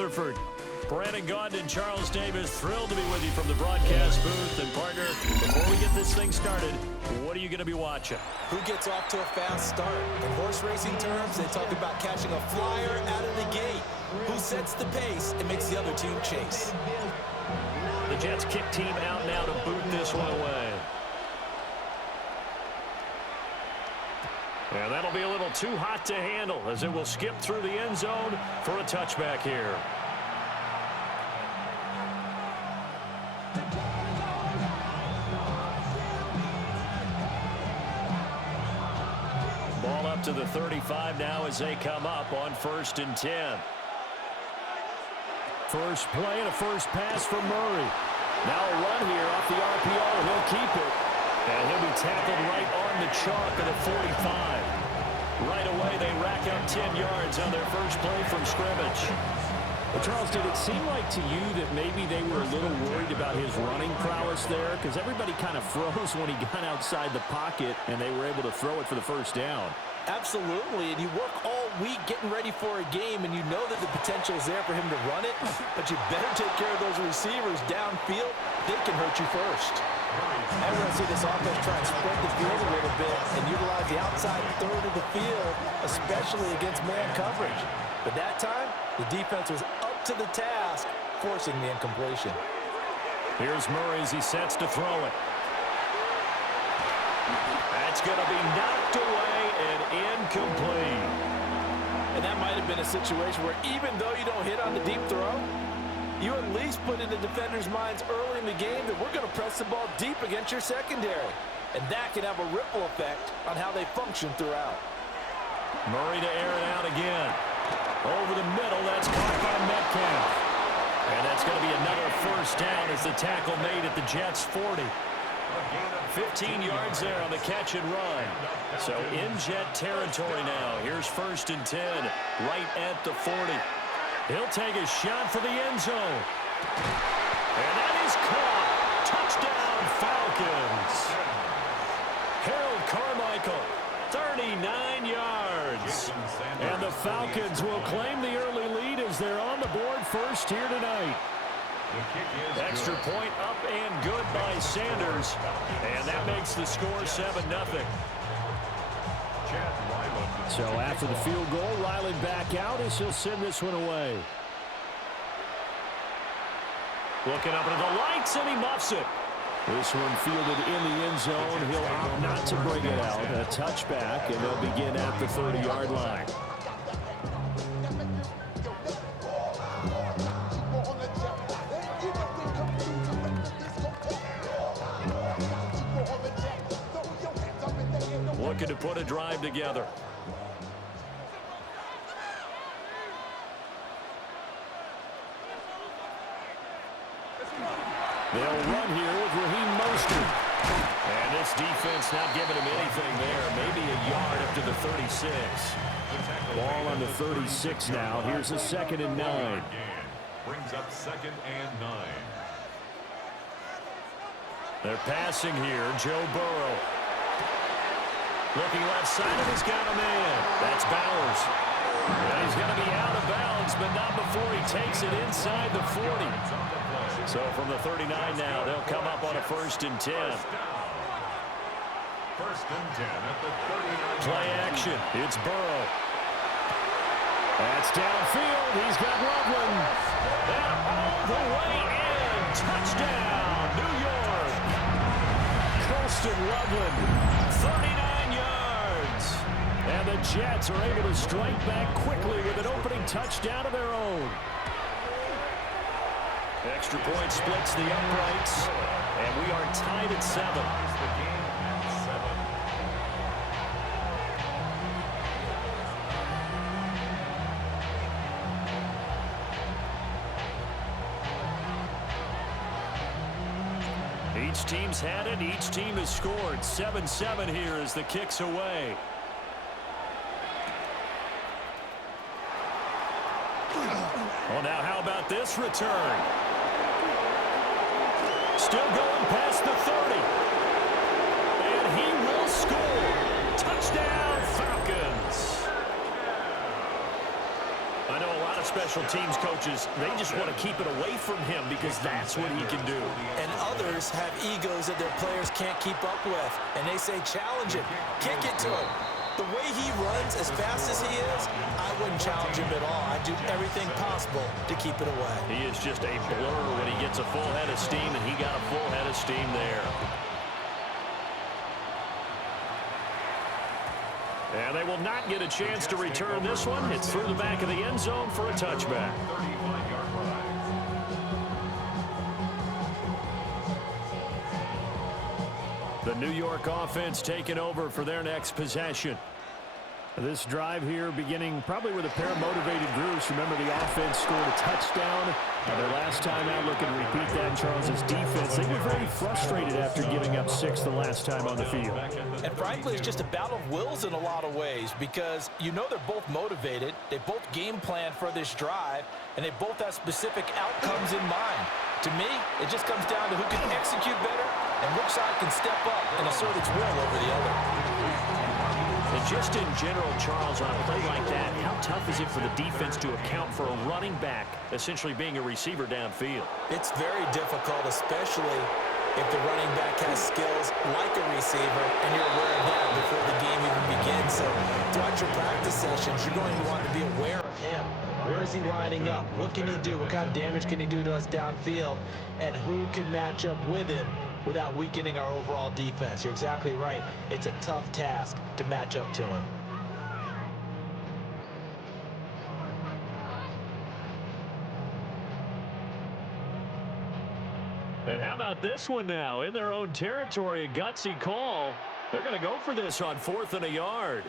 Rutherford. Brandon Gaudin and Charles Davis, thrilled to be with you from the broadcast booth. And, partner, before we get this thing started, what are you going to be watching? Who gets off to a fast start? In horse racing terms, they talk about catching a flyer out of the gate. Who sets the pace and makes the other team chase? The Jets kick team out now to boot this one away. And that'll be a little too hot to handle as it will skip through the end zone for a touchback here. Ball up to the 35 now as they come up on 1st and 10. First play and a first pass for Murray. Now a run here off the RPO. He'll keep it. And he'll be tackled right on the chalk of the 45. Right away, they rack up 10 yards on their first play from scrimmage. Well, Charles, did it seem like to you that maybe they were a little worried about his running prowess there? Because everybody kind of froze when he got outside the pocket, and they were able to throw it for the first down. Absolutely, and you work all week getting ready for a game, and you know that the potential is there for him to run it, but you better take care of those receivers downfield. They can hurt you first. I want to see this offense try and spread the field a little bit and utilize the outside third of the field, especially against man coverage. But that time, the defense was up to the task, forcing the incompletion. Here's Murray as he sets to throw it. That's going to be knocked away and incomplete. And that might have been a situation where even though you don't hit on the deep throw, you at least put in the defenders' minds early in the game that we're going to press the ball deep against your secondary. And that can have a ripple effect on how they function throughout. Murray to air it out again. Over the middle, that's caught by Metcalf. And that's going to be another first down as the tackle made at the Jets' 40. 15 yards there on the catch and run. So in Jet territory now. Here's 1st and 10 right at the 40. He'll take a shot for the end zone. And that is caught. Touchdown, Falcons. Harold Carmichael, 39 yards. And the Falcons will claim the early lead as they're on the board first here tonight. Extra point up and good by Sanders. And that makes the score 7-0. So after the field goal, Ryland back out as he'll send this one away. Looking up into the lights, and he muffs it. This one fielded in the end zone. He'll opt not to bring it out. A touchback, and they'll begin at the 30-yard line. Looking to put a drive together. They'll run here with Raheem Mostert. And this defense not giving him anything there. Maybe a yard up to the 36. Ball on the 36 now. Here's a 2nd and 9. Brings up 2nd and 9. They're passing here. Joe Burrow. Looking left side, and he's got a man. That's Bowers. And he's going to be out of bounds, but not before he takes it inside the 40. So from the 39 now, they'll come up on a 1st and 10. 1st and 10 at the 39. Play action. It's Burrow. That's downfield. He's got Loveland. And all the way in. Touchdown, New York. Colston Loveland, 39 yards. And the Jets are able to strike back quickly with an opening touchdown of their own. Extra point splits the uprights, and we are tied at 7. Each team's had it. Each team has scored. 7-7 here as the kick's away. Well, now how about this return? Still going past the 30. And he will score. Touchdown, Falcons. I know a lot of special teams coaches, they just want to keep it away from him because that's what he can do. And others have egos that their players can't keep up with. And they say, challenge him, kick it to him. The way he runs as fast as he is, I wouldn't challenge him at all. I'd do everything possible to keep it away. He is just a blur when he gets a full head of steam, and he got a full head of steam there. And they will not get a chance to return this one. It's through the back of the end zone for a touchback. The New York offense taking over for their next possession. This drive here beginning probably with a pair of motivated groups. Remember, the offense scored a touchdown. Their last time out, looking to repeat that, Charles's defense. They were very frustrated after giving up 6 the last time on the field. And frankly, it's just a battle of wills in a lot of ways because you know they're both motivated. They both game plan for this drive, and they both have specific outcomes in mind. To me, it just comes down to who can execute better and which side can step up and assert its will over the other. And just in general, Charles, on a play like that, how tough is it for the defense to account for a running back essentially being a receiver downfield? It's very difficult, especially if the running back has skills like a receiver and you're aware of that before the game even begins. So throughout your practice sessions, you're going to want to be aware of him. Where is he lining up? What can he do? What kind of damage can he do to us downfield? And who can match up with him without weakening our overall defense? You're exactly right. It's a tough task to match up to him. And how about this one now? In their own territory, a gutsy call. They're going to go for this on 4th and a yard.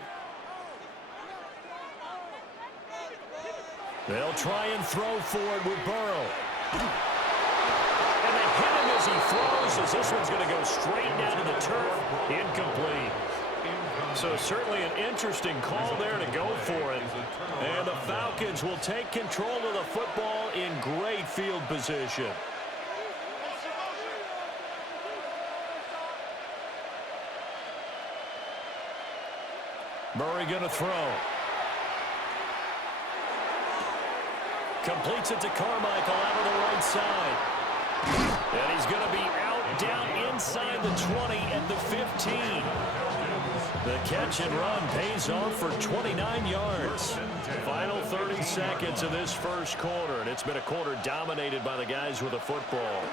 They'll try and throw forward with Burrow. And they hit him as he throws, as this one's going to go straight down to the turf. Incomplete. So certainly an interesting call there to go for it. And the Falcons will take control of the football in great field position. Murray going to throw. Completes it to Carmichael out of the right side. And he's going to be out down inside the 20 at the 15. The catch and run pays off for 29 yards. Final 30 seconds of this first quarter, and it's been a quarter dominated by the guys with the football.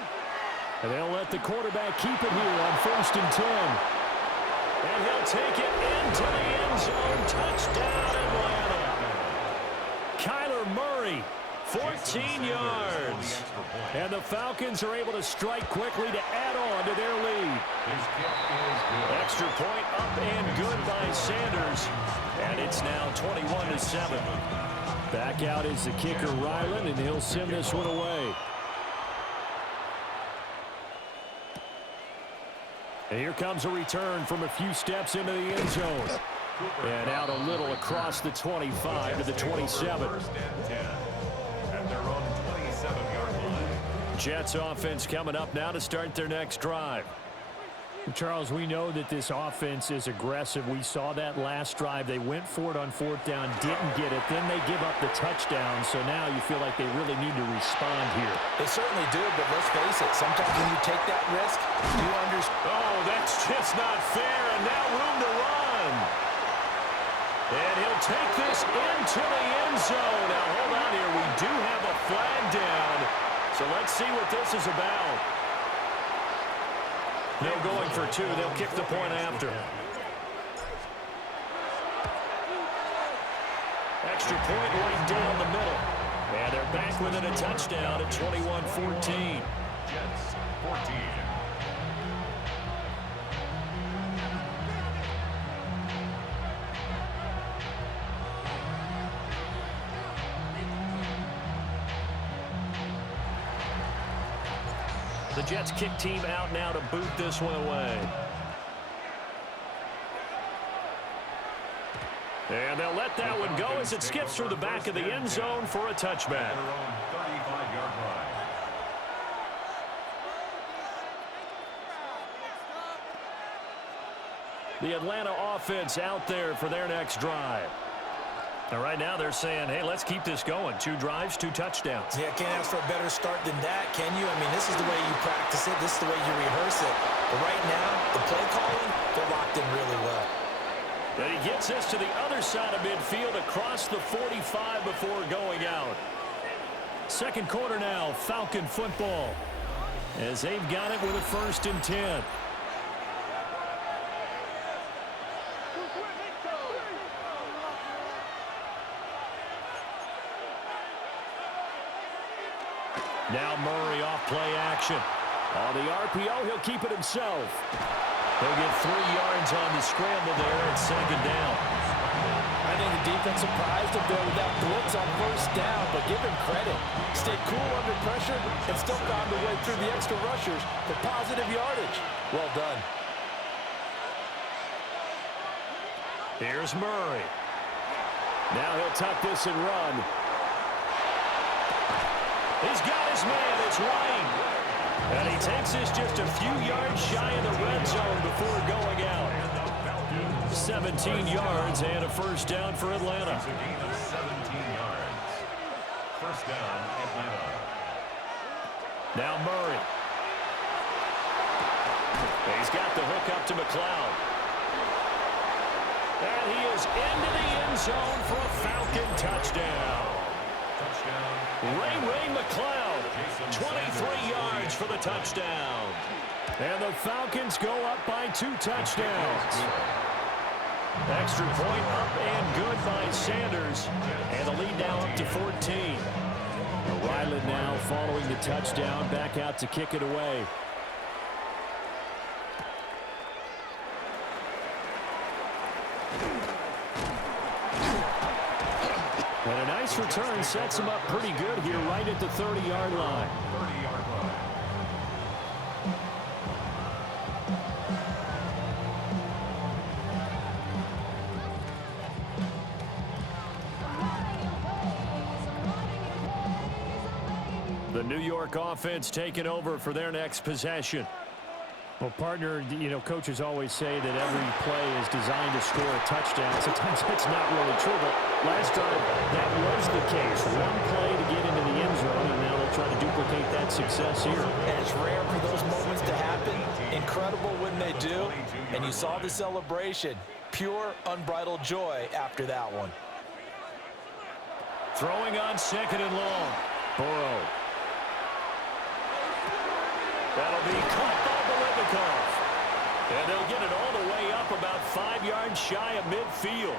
And they'll let the quarterback keep it here on 1st and 10. And he'll take it into the end zone. Touchdown, Atlanta. Kyler Murray, 14 yards. And the Falcons are able to strike quickly to add on to their lead. Extra point up and good by Sanders. And it's now 21-7. Back out is the kicker, Ryland, and he'll send this one away. And here comes a return from a few steps into the end zone. And out a little across the 25 to the 27. Jets offense coming up now to start their next drive. Charles, we know that this offense is aggressive. We saw that last drive. They went for it on 4th down, didn't get it. Then they give up the touchdown. So now you feel like they really need to respond here. They certainly do, but let's face it. Sometimes when you take that risk, you understand. Oh, that's just not fair. And now room to run. And he'll take this into the end zone. Now, hold on here. We do have a flag down. So let's see what this is about. No going for 2. They'll kick the point after. Extra point right down the middle. And they're back within a touchdown at 21-14. Jets 14. The Jets kick team out now to boot this one away. And they'll let that one go as it skips through the back of the end zone for a touchback. The Atlanta offense out there for their next drive. And right now they're saying, hey, let's keep this going. 2 drives, 2 touchdowns. Yeah, can't ask for a better start than that, can you? I mean, this is the way you practice it. This is the way you rehearse it. But right now, the play calling, they're locked in really well. And he gets this to the other side of midfield across the 45 before going out. Second quarter now, Falcon football, as they've got it with a 1st and 10. Now Murray off play action. On the RPO, he'll keep it himself. He'll get 3 yards on the scramble there at 2nd down. I think the defense surprised him there with that blitz on 1st down, but give him credit. Stayed cool under pressure and still found a way through the extra rushers for positive yardage. Well done. Here's Murray. Now he'll tuck this and run. He's got his man. It's Wayne. And he takes this just a few yards shy of the red zone before going out. 17 yards and a 1st down for Atlanta. 17 yards. 1st down, Atlanta. Now Murray. He's got the hook up to McLeod. And he is into the end zone for a Falcon touchdown. Ray McLeod, 23 yards for the touchdown. And the Falcons go up by 2 touchdowns. Extra point up and good by Sanders. And the lead now up to 14. Ryland now following the touchdown, back out to kick it away. And a nice return sets him up pretty good here right at the 30-yard line. 30-yard line. The New York offense taking over for their next possession. Well, partner, you know, coaches always say that every play is designed to score a touchdown. Sometimes that's not really true, but last time that was the case. One play to get into the end zone, and now they'll try to duplicate that success here. And it's rare for those moments to happen. Incredible when they do. And you saw the celebration. Pure, unbridled joy after that one. Throwing on 2nd and long. Burrow. That'll be caught by Biletnikoff. And they'll get it all the way up about 5 yards shy of midfield.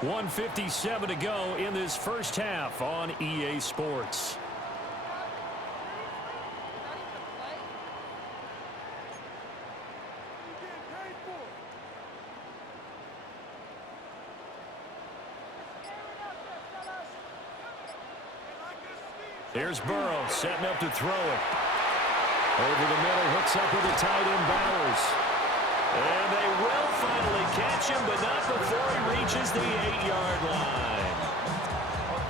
1:57 to go in this 1st half on EA Sports. Here's Burrow setting up to throw it. Over the middle, hooks up with the tight end Bowers. And they will finally catch him, but not before he reaches the 8-yard line.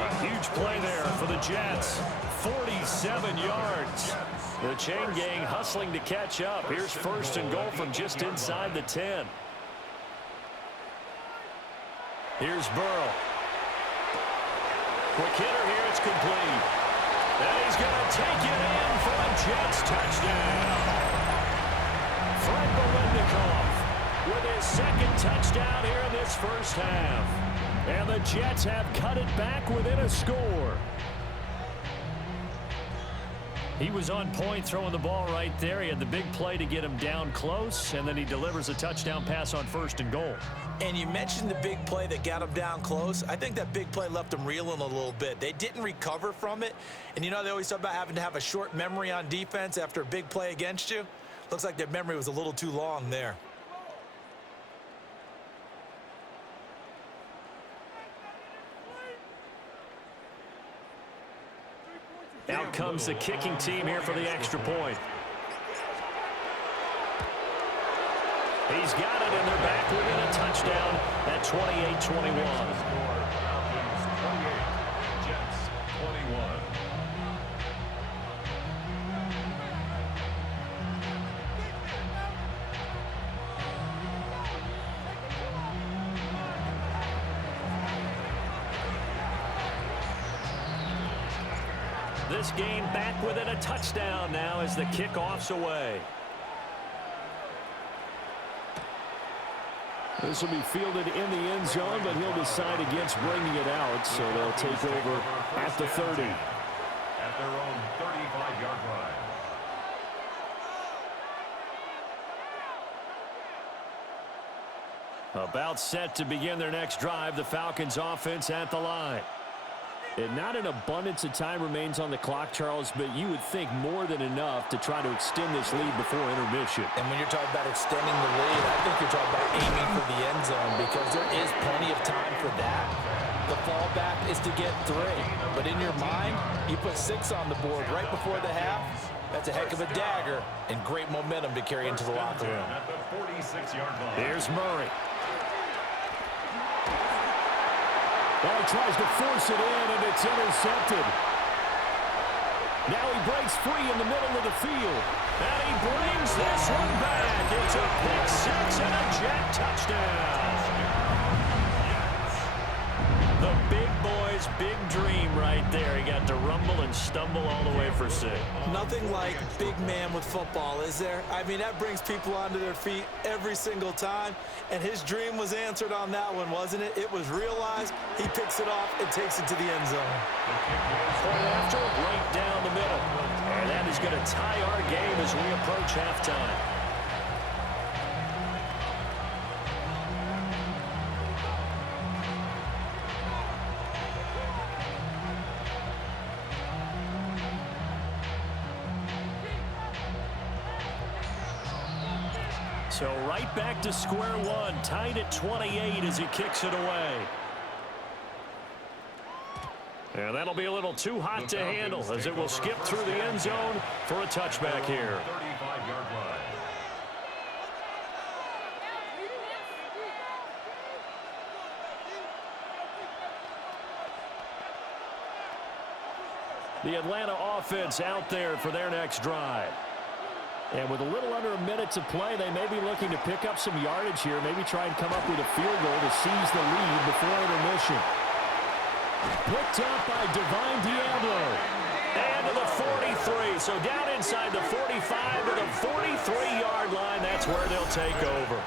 A huge play there for the Jets. 47 yards. The chain gang hustling to catch up. Here's 1st and goal from just inside the 10. Here's Burrow. Quick hitter here, it's complete. And he's going to take it in for a Jets touchdown. Fred Biletnikoff with his 2nd touchdown here in this 1st half. And the Jets have cut it back within a score. He was on point throwing the ball right there. He had the big play to get him down close, and then he delivers a touchdown pass on 1st and goal. And you mentioned the big play that got him down close. I think that big play left him reeling a little bit. They didn't recover from it. And you know they always talk about having to have a short memory on defense after a big play against you. Looks like their memory was a little too long there. Out comes the kicking team here for the extra point. He's got it, and they're back within a touchdown at 28-21. Jets 21. This game back within a touchdown now as the kickoff's away. This will be fielded in the end zone, but he'll decide against bringing it out, so they'll take over at the 30. At their own 35-yard line. About set to begin their next drive, the Falcons offense at the line. And not an abundance of time remains on the clock, Charles, but you would think more than enough to try to extend this lead before intermission. And when you're talking about extending the lead, I think you're talking about aiming for the end zone because there is plenty of time for that. The fallback is to get 3. But in your mind, you put 6 on the board right before the half. That's a heck of a dagger and great momentum to carry into the locker room. At the 46-yard line. Here's Murray. Well, he tries to force it in, and it's intercepted. Now he breaks free in the middle of the field. And he brings this one back. It's a pick 6 and a Jet touchdown. The big boy's big dream right there. He got to rumble and stumble all the way for 6. Nothing like big man with football, is there? I mean, that brings people onto their feet every single time. And his dream was answered on that one, wasn't it? It was realized. He picks it off and takes it to the end zone. Point after, right down the middle. And that is going to tie our game as we approach halftime. So right back to square one, tied at 28 as he kicks it away. And that'll be a little too hot to handle as it will skip through the end zone for a touchback here. 35-yard line. The Atlanta offense out there for their next drive. And with a little under a minute to play, they may be looking to pick up some yardage here, maybe try and come up with a field goal to seize the lead before intermission. Picked up by Divine Diablo. And to the 43. So down inside the 45 to the 43-yard line. That's where they'll take over.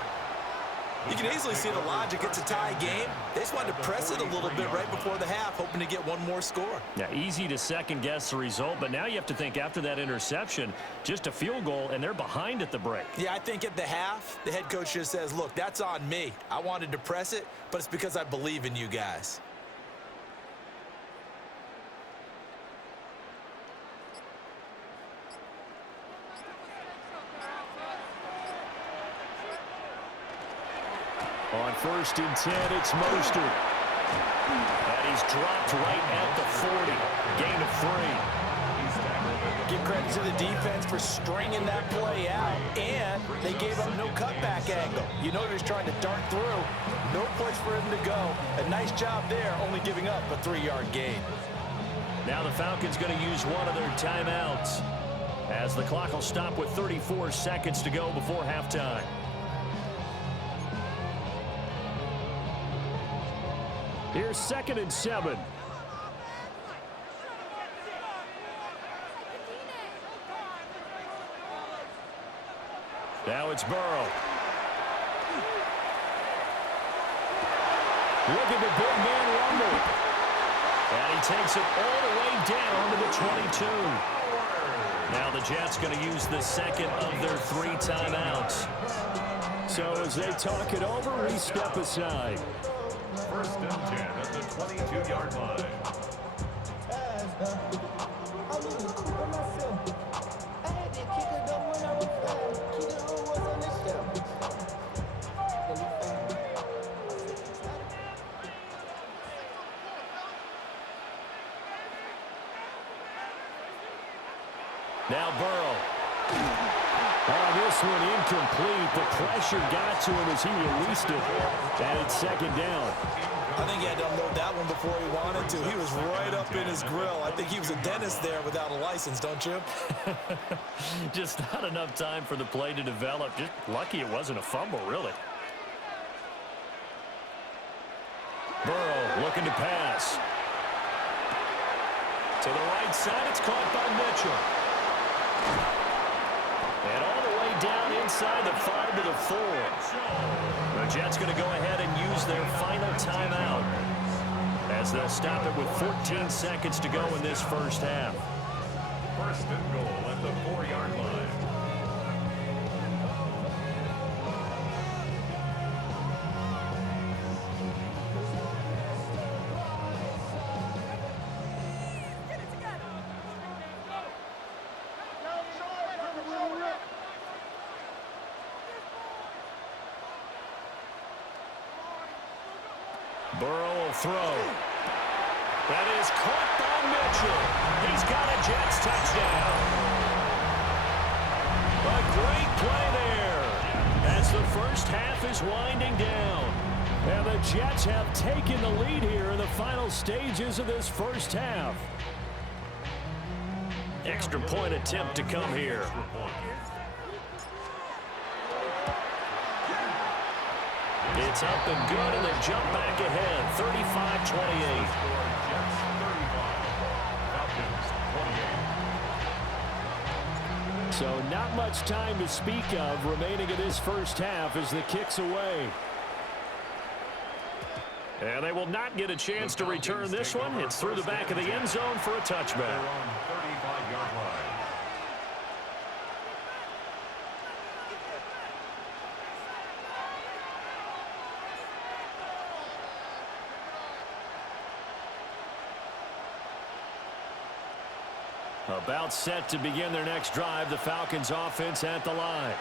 You can easily see the logic. It's a tie game. They just wanted to press it a little bit right before the half, hoping to get one more score. Yeah, easy to second-guess the result, but now you have to think after that interception, just a field goal, and they're behind at the break. Yeah, I think at the half, the head coach just says, look, that's on me. I wanted to press it, but it's because I believe in you guys. On 1st and 10, it's Mostert. And he's dropped right at the 40. Gain of 3. Give credit to the defense for stringing that play out, and they gave up no cutback angle. You know he's trying to dart through. No place for him to go. A nice job there, only giving up a 3-yard gain. Now the Falcons going to use one of their timeouts as the clock will stop with 34 seconds to go before halftime. Here's 2nd and 7. Now it's Burrow. Look at the big man rumble. And he takes it all the way down to the 22. Now the Jets going to use the second of their 3 timeouts. So as they talk it over, we step aside. 1st and 10 at the 22-yard line. Now Burrow. Oh, this one incomplete. The pressure got to him as he released it. And it's 2nd down. I think he had to unload that one before he wanted to. He was right up in his grill. I think he was a dentist there without a license, don't you? Just not enough time for the play to develop. Just lucky it wasn't a fumble, really. Burrow looking to pass. To the right side, it's caught by Mitchell. And all the way down inside the 5 to the 4. The Jets going to go ahead and use their final timeout as they'll stop it with 14 seconds to go in this first half. First and goal at the 4-yard line. Burrow will throw. That is caught by Mitchell. He's got a Jets touchdown. A great play there as the first half is winding down. And the Jets have taken the lead here in the final stages of this first half. Extra point attempt to come here. It's up and good, and they jump back ahead, 35-28. So not much time to speak of remaining in this first half as the kick's away. And they will not get a chance to return this one. It's through the back of the end zone for a touchback. About set to begin their next drive, the Falcons offense at the line.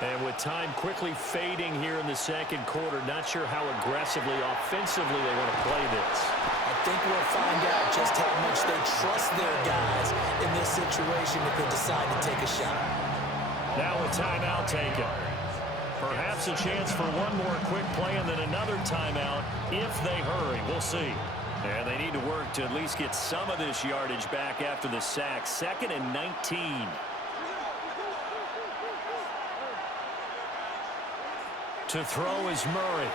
And with time quickly fading here in the second quarter, not sure how aggressively, offensively they want to play this. I think we'll find out just how much they trust their guys in this situation if they decide to take a shot. Now a timeout taken. Perhaps a chance for one more quick play and then another timeout if they hurry. We'll see. And they need to work to at least get some of this yardage back after the sack. 2nd and 19. To throw is Murray.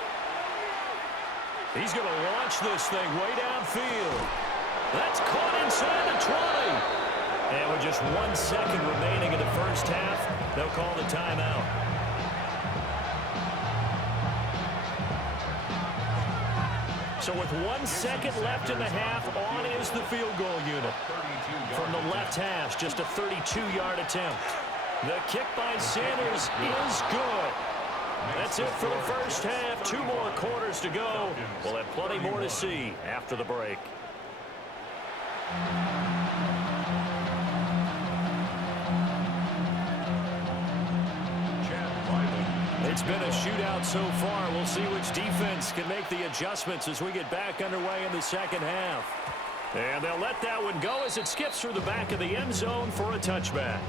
He's going to launch this thing way downfield. That's caught inside the 20. And with just 1 second remaining in the first half, they'll call the timeout. So with 1 second left in the half, on is the field goal unit. From the left hash, just a 32-yard attempt. The kick by Sanders is good. That's it for the first half. 2 more quarters to go. We'll have plenty more to see after the break. It's been a shootout so far. We'll see which defense can make the adjustments as we get back underway in the second half. And they'll let that one go as it skips through the back of the end zone for a touchback.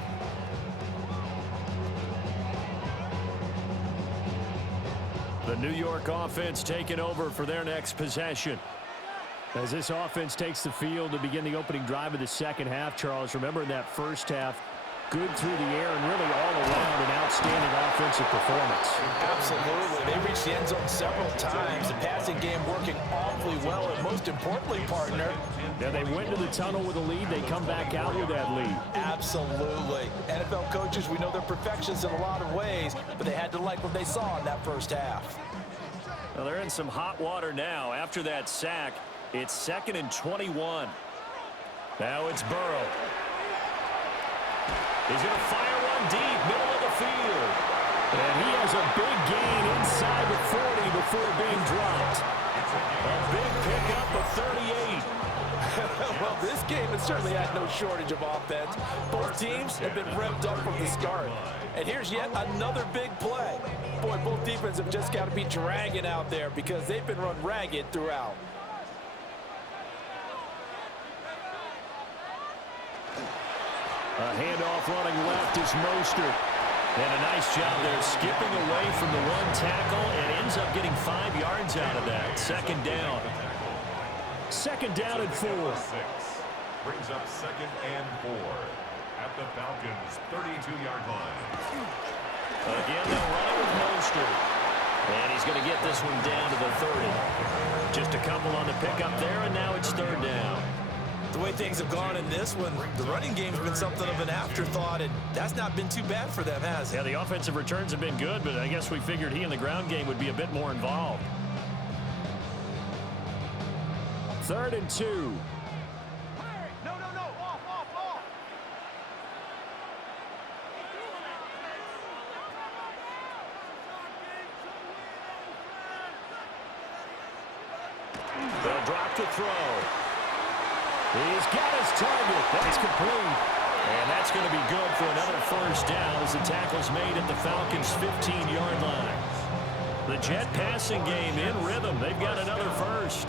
The New York offense taking over for their next possession. As this offense takes the field to begin the opening drive of the second half, Charles, remember in that first half, good through the air and really all around an outstanding offensive performance. Absolutely. They reached the end zone several times. The passing game working awfully well, and most importantly, partner, now they went to the tunnel with a lead. They come back out with that lead. Absolutely. NFL coaches, we know they're perfectionists in a lot of ways, but they had to like what they saw in that first half. Well, they're in some hot water now. After that sack, it's 2nd and 21. Now it's Burrow. He's going to fire one deep, middle of the field. And he has a big gain inside the 40 before being dropped. A big pickup of 38. Well, this game has certainly had no shortage of offense. Both teams have been revved up from the start. And here's yet another big play. Boy, both defenses have just got to be dragging out there because they've been run ragged throughout. A handoff running left is Mostert. And a nice job there skipping away from the one tackle and ends up getting 5 yards out of that. 2nd down. 2nd down and 4. Brings up 2nd and 4 at the Falcons' 32-yard line. Again, they'll run it with Mostert. And he's going to get this one down to the 30. Just a couple on the pickup there, and now it's 3rd down. The way things have gone in this one, the running game's been something of an afterthought, and that's not been too bad for them, has it? Yeah, the offensive returns have been good, but I guess we figured he in the ground game would be a bit more involved. 3rd and 2. They'll drop to throw. He's got his target. That's complete. And that's going to be good for another first down as the tackle's made at the Falcons' 15-yard line. The Jet passing game in rhythm. They've got another first.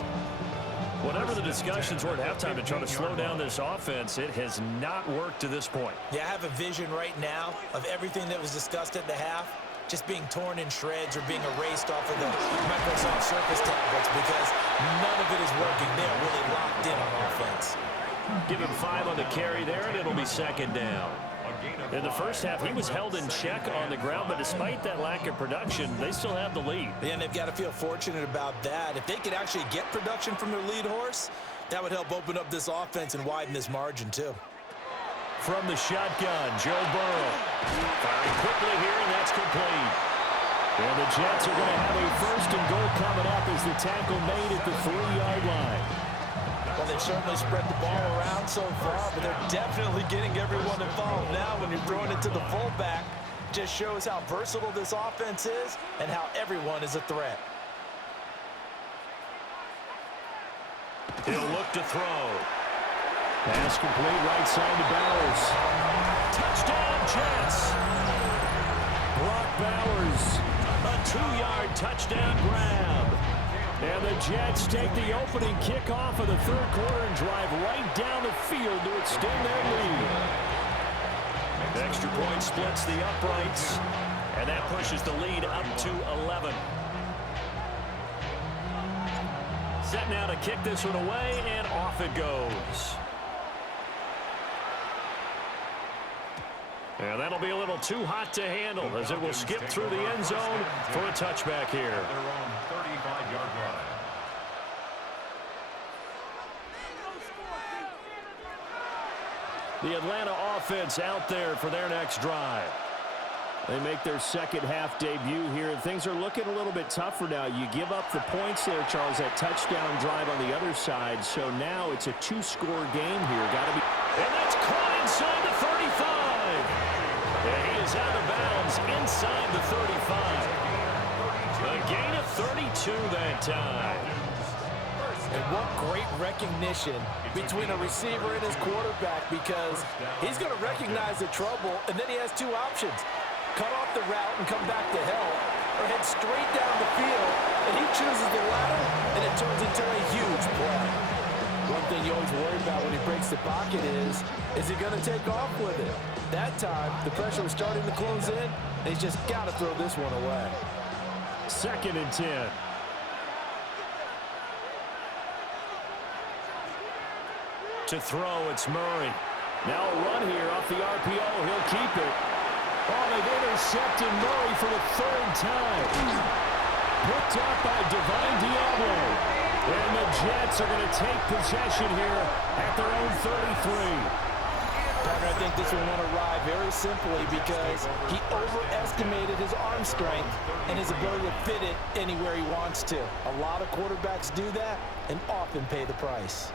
Whatever the discussions were at halftime to try to slow down this offense, it has not worked to this point. Yeah, I have a vision right now of everything that was discussed at the half just being torn in shreds or being erased off of the Microsoft Surface tablets because none of it is working. They're really locked in on offense. Give him 5 on the carry there, and it'll be 2nd down. In the first half, he was held in check on the ground, but despite that lack of production, they still have the lead. And they've got to feel fortunate about that. If they could actually get production from their lead horse, that would help open up this offense and widen this margin too. From the shotgun, Joe Burrow. Firing quickly here, and that's complete. And the Jets are going to have a 1st and goal coming up as the tackle made at the 3-yard line. Well, they've certainly spread the ball around so far, but they're definitely getting everyone involved now when you're throwing it to the fullback. Just shows how versatile this offense is and how everyone is a threat. He'll look to throw. Pass complete right side to Bowers. Touchdown, Jets. Brock Bowers, a 2-yard touchdown grab. And the Jets take the opening kickoff of the 3rd quarter and drive right down the field to extend their lead. Extra point splits the uprights, and that pushes the lead up to 11. Set now to kick this one away, and off it goes. And that'll be a little too hot to handle as it will skip through the end zone for a touchback here. Their own 35-yard line. The Atlanta offense out there for their next drive. They make their second half debut here, and things are looking a little bit tougher now. You give up the points there, Charles, that touchdown drive on the other side. So now it's a 2-score game here. Got to be. And that's caught inside the 35. And he is out of bounds inside the 35. A gain of 32 that time. And what great recognition between a receiver and his quarterback, because he's going to recognize the trouble, and then he has 2 options. Cut off the route and come back to help, or head straight down the field, and he chooses the latter, and it turns into a huge play. One thing you always worry about when he breaks the pocket is he going to take off with it? That time, the pressure was starting to close in, and he's just got to throw this one away. 2nd and 10. To throw, it's Murray. Now a run here off the RPO. He'll keep it. Oh, they've intercepted Murray for the 3rd time. Picked up by Divine Diablo. And the Jets are going to take possession here at their own 33. I think this one won't arrive very simply because he overestimated his arm strength and his ability to fit it anywhere he wants to. A lot of quarterbacks do that and often pay the price.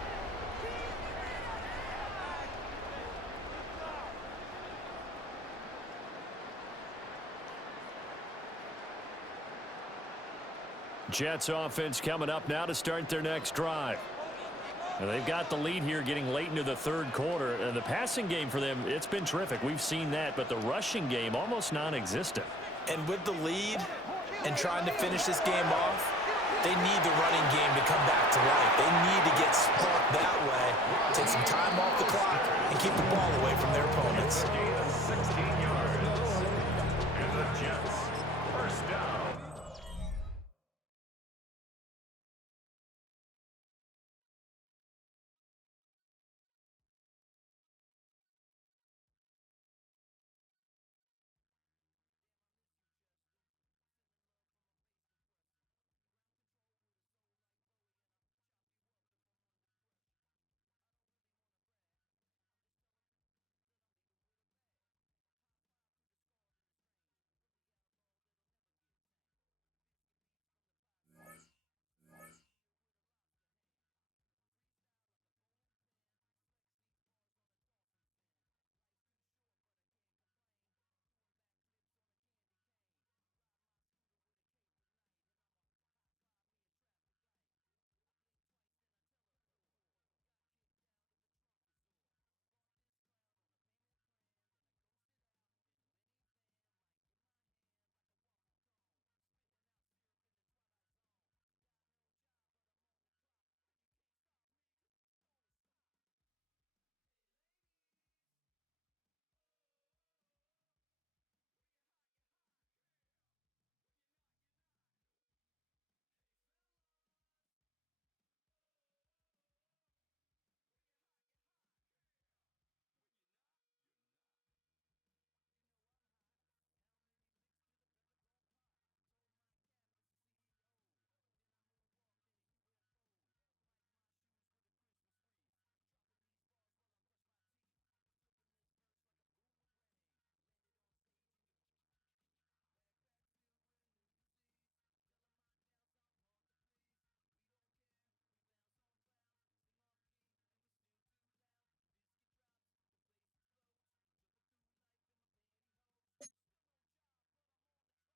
Jets offense coming up now to start their next drive. And they've got the lead here getting late into the 3rd quarter. And the passing game for them, it's been terrific. We've seen that, but the rushing game almost non-existent. And with the lead and trying to finish this game off, they need the running game to come back to life. They need to get sparked that way, take some time off the clock, and keep the ball away from their opponents. 16 yards. And the Jets, 1st down.